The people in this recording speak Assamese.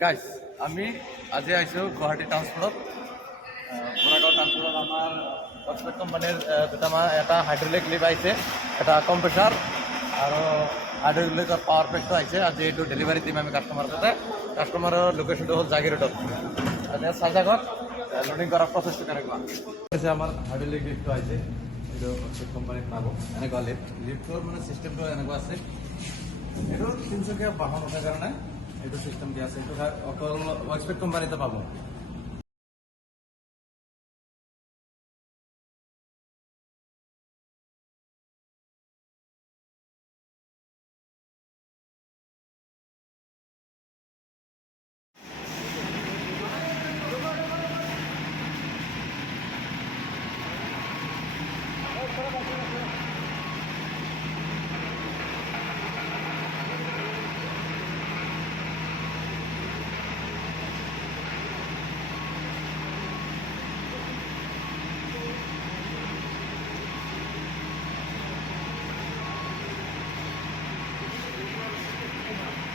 গাইজ আমি আজি আহিছোঁ গুৱাহাটী ট্ৰান্সপৰ্টত বৰাগাঁও ট্ৰান্সপৰ্টত আমাৰ অক্সফৰ্ড কোম্পানীৰ এটা হাইড্ৰলিক লিফ্ট আহিছে, এটা কম্প্ৰেছাৰ আৰু হাইড্ৰলিকৰ পাৱাৰ পেকটো আহিছে। আজি এইটো ডেলিভাৰী দিম আমি কাষ্টমাৰৰ তাতে। কাষ্টমাৰৰ লোকেশ্যনটো হ'ল জাগি ৰোডত। এতিয়া চাৰ্জাগত লোডিং কৰাৰ প্ৰচেছটো কেনেকুৱা হৈছে। আমাৰ হাইড্ৰলিক লিফ্টটো আহিছে, এইটো অক্সফৰ্ড কোম্পানীত পাব। এনেকুৱা লিফ্টৰ মানে চিষ্টেমটো এনেকুৱা আছে। এইটো তিনিচকীয়া বাহন উঠাৰ কাৰণে এইটো চিষ্টেম দিয়া আছে। এইটো অকল অক্সফৰ্ড কোম্পানীতে পাব।